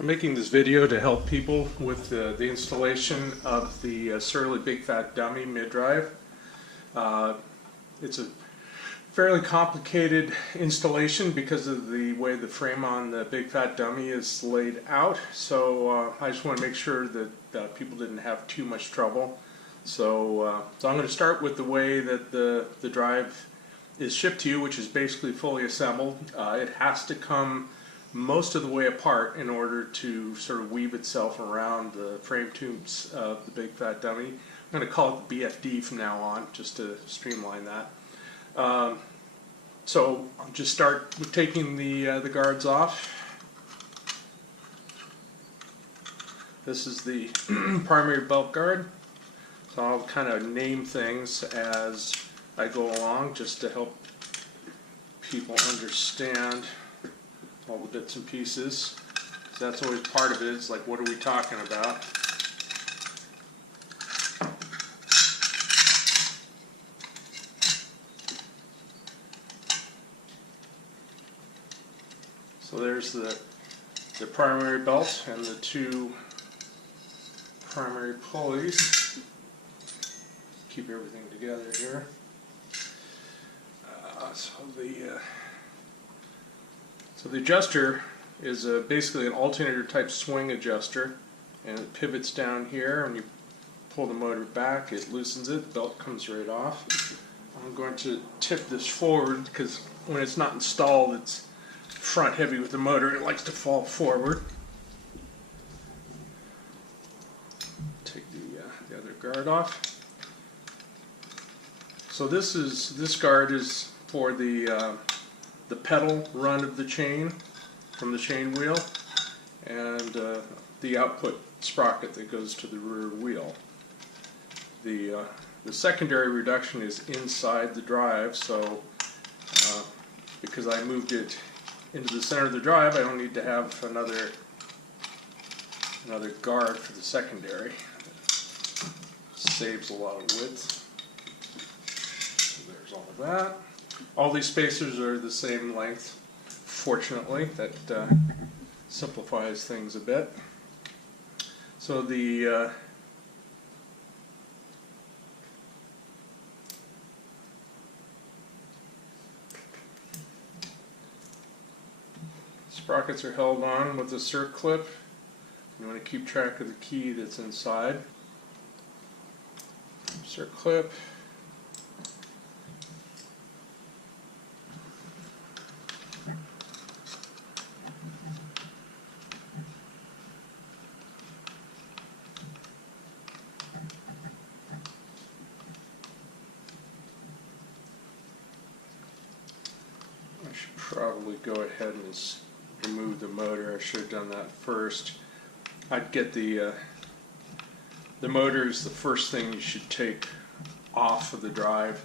I'm making this video to help people with the installation of the Surly Big Fat Dummy mid-drive. It's a fairly complicated installation because of the way the frame on the Big Fat Dummy is laid out, so I just want to make sure that people didn't have too much trouble. So I'm going to start with the way that the drive is shipped to you, which is basically fully assembled. It has to come most of the way apart in order to sort of weave itself around the frame tubes of the Big Fat Dummy. I'm going to call it the BFD from now on, just to streamline that. So I'll just start with taking the guards off. This is the primary belt guard. So I'll kind of name things as I go along just to help people understand all the bits and pieces. So that's always part of it. It's like, what are we talking about? So there's the primary belt and the two primary pulleys. Keep everything together here. So the adjuster is basically an alternator type swing adjuster, and it pivots down here. When you pull the motor back, it loosens it. The belt comes right off. I'm going to tip this forward because when it's not installed, it's front heavy with the motor. It likes to fall forward. Take the other guard off. So this guard is for the pedal run of the chain from the chain wheel, and the output sprocket that goes to the rear wheel. The secondary reduction is inside the drive, so because I moved it into the center of the drive, I don't need to have another guard for the secondary. Saves a lot of width. So there's all of that. All these spacers are the same length, fortunately. That simplifies things a bit. So the sprockets are held on with a circ clip. You want to keep track of the key that's inside. Circ clip. I should probably go ahead and remove the motor. I should have done that first. I'd get the motor is the first thing you should take off of the drive,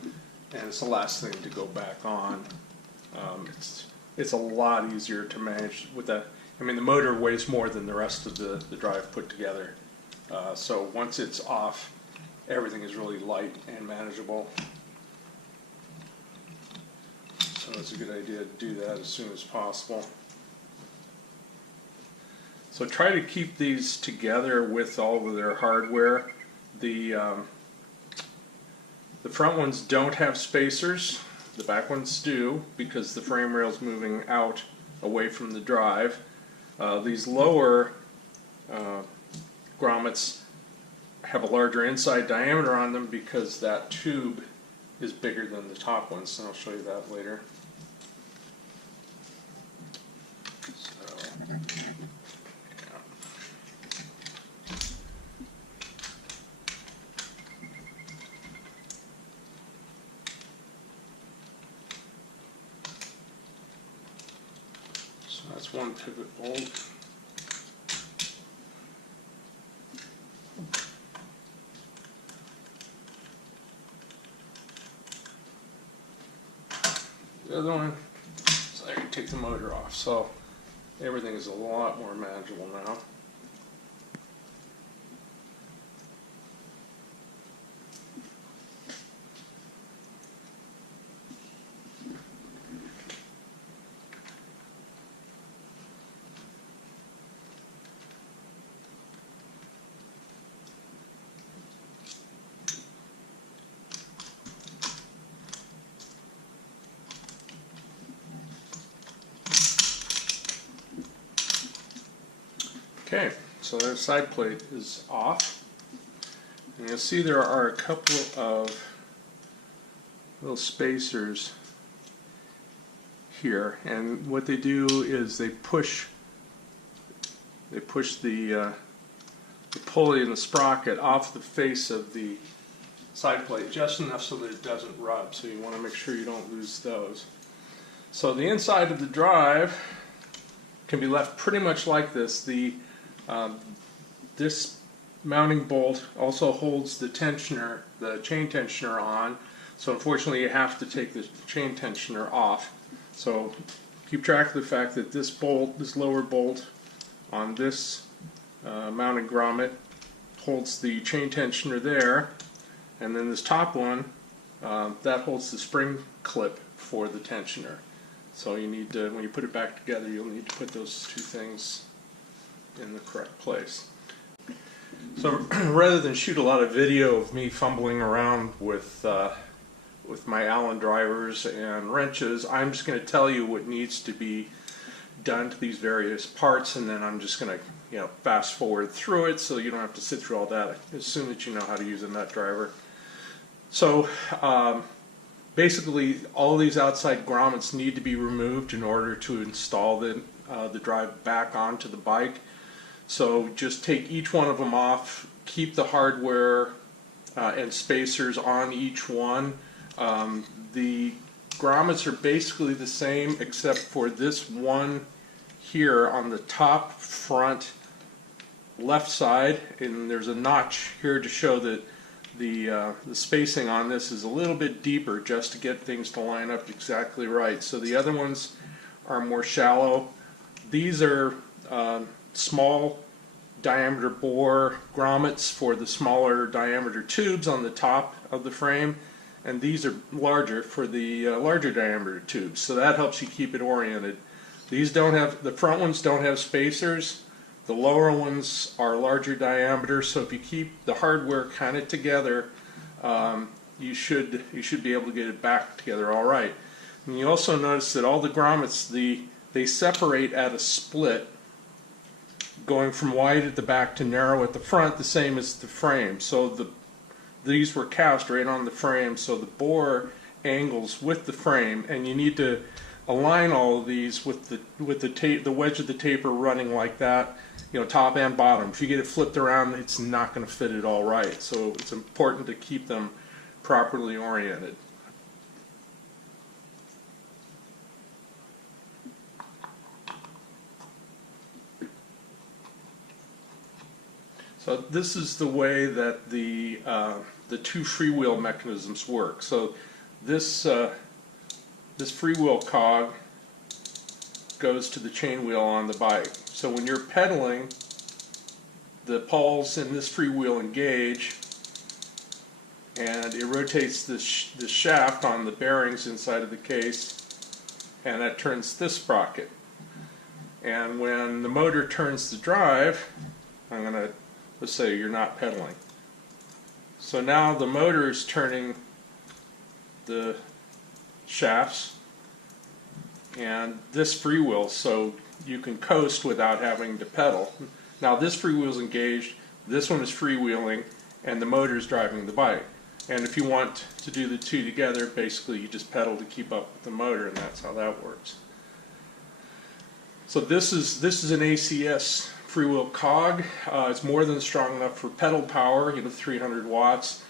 and it's the last thing to go back on. It's a lot easier to manage with that. I mean, the motor weighs more than the rest of the drive put together. So once it's off, everything is really light and manageable. So it's a good idea to do that as soon as possible. So try to keep these together with all of their hardware. The front ones don't have spacers. The back ones do, because the frame rail is moving out away from the drive. These lower grommets have a larger inside diameter on them because that tube is bigger than the top ones, and I'll show you that later. So that's one pivot bolt. The other one, so I can take the motor off, so everything is a lot more manageable now. Okay, so the side plate is off. And you'll see there are a couple of little spacers here, and what they do is they push the pulley and the sprocket off the face of the side plate just enough so that it doesn't rub, so you want to make sure you don't lose those. So the inside of the drive can be left pretty much like this. This mounting bolt also holds the tensioner, the chain tensioner on, so unfortunately you have to take the chain tensioner off. So keep track of the fact that this bolt, this lower bolt on this mounting grommet holds the chain tensioner there, and then this top one that holds the spring clip for the tensioner. So you need to, when you put it back together, you'll need to put those two things in the correct place. So rather than shoot a lot of video of me fumbling around with my Allen drivers and wrenches, I'm just going to tell you what needs to be done to these various parts, and then I'm just going to fast forward through it so you don't have to sit through all that as soon as you know how to use a nut driver. So basically all these outside grommets need to be removed in order to install the drive back onto the bike. So just take each one of them off, keep the hardware and spacers on each one. The grommets are basically the same except for this one here on the top front left side, and there's a notch here to show that the spacing on this is a little bit deeper just to get things to line up exactly right. So the other ones are more shallow. These are small diameter bore grommets for the smaller diameter tubes on the top of the frame, and these are larger for the larger diameter tubes, so that helps you keep it oriented. These don't have, the front ones don't have spacers, the lower ones are larger diameter, so if you keep the hardware kind of together, you should be able to get it back together all right. And you also notice that all the grommets, they separate at a split, going from wide at the back to narrow at the front, the same as the frame. So these were cast right on the frame, so the bore angles with the frame, and you need to align all of these with the wedge of the taper running like that, top and bottom. If you get it flipped around, it's not going to fit it all right. So it's important to keep them properly oriented. So this is the way that the two freewheel mechanisms work. So this freewheel cog goes to the chain wheel on the bike. So when you're pedaling, the pawls in this freewheel engage, and it rotates the shaft on the bearings inside of the case, and that turns this sprocket. And when the motor turns the drive, let's say you're not pedaling. So now the motor is turning the shafts and this freewheel, so you can coast without having to pedal. Now this freewheel is engaged, this one is freewheeling, and the motor is driving the bike. And if you want to do the two together, basically you just pedal to keep up with the motor, and that's how that works. So this is an ACS freewheel cog. It's more than strong enough for pedal power, 300 watts.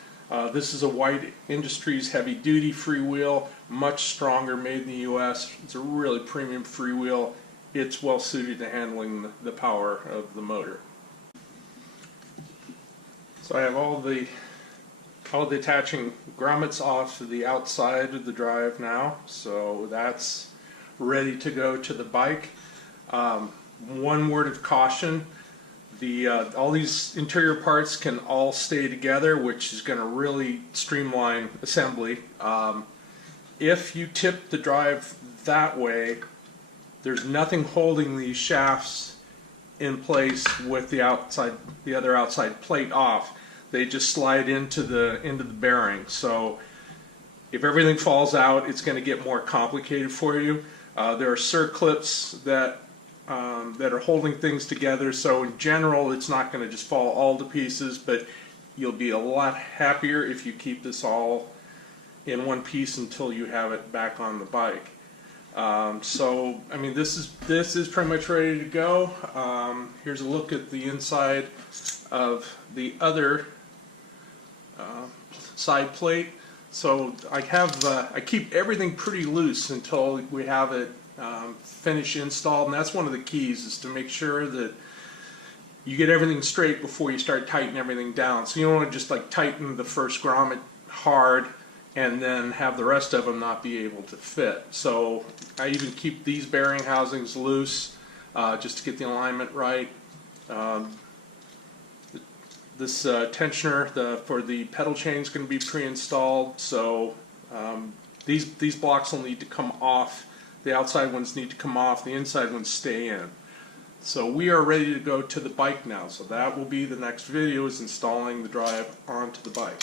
This is a White Industries heavy-duty freewheel, much stronger, made in the U.S. It's a really premium freewheel. It's well suited to handling the power of the motor. So I have all the attaching grommets off to the outside of the drive now, so that's ready to go to the bike. One word of caution: all these interior parts can all stay together, which is going to really streamline assembly. If you tip the drive that way, there's nothing holding these shafts in place with the other outside plate off. They just slide into the bearing. So if everything falls out, it's going to get more complicated for you. There are circlips that that are holding things together. So in general, it's not going to just fall all to pieces, but you'll be a lot happier if you keep this all in one piece until you have it back on the bike. So I mean, this is pretty much ready to go. Here's a look at the inside of the other side plate. So I keep everything pretty loose until we have it finished installed, and that's one of the keys, is to make sure that you get everything straight before you start tightening everything down. So you don't want to just like tighten the first grommet hard and then have the rest of them not be able to fit. So I even keep these bearing housings loose just to get the alignment right. This tensioner for the pedal chain is going to be pre-installed, so these blocks will need to come off. The outside ones need to come off, the inside ones stay in. So we are ready to go to the bike now. So that will be the next video, is installing the drive onto the bike.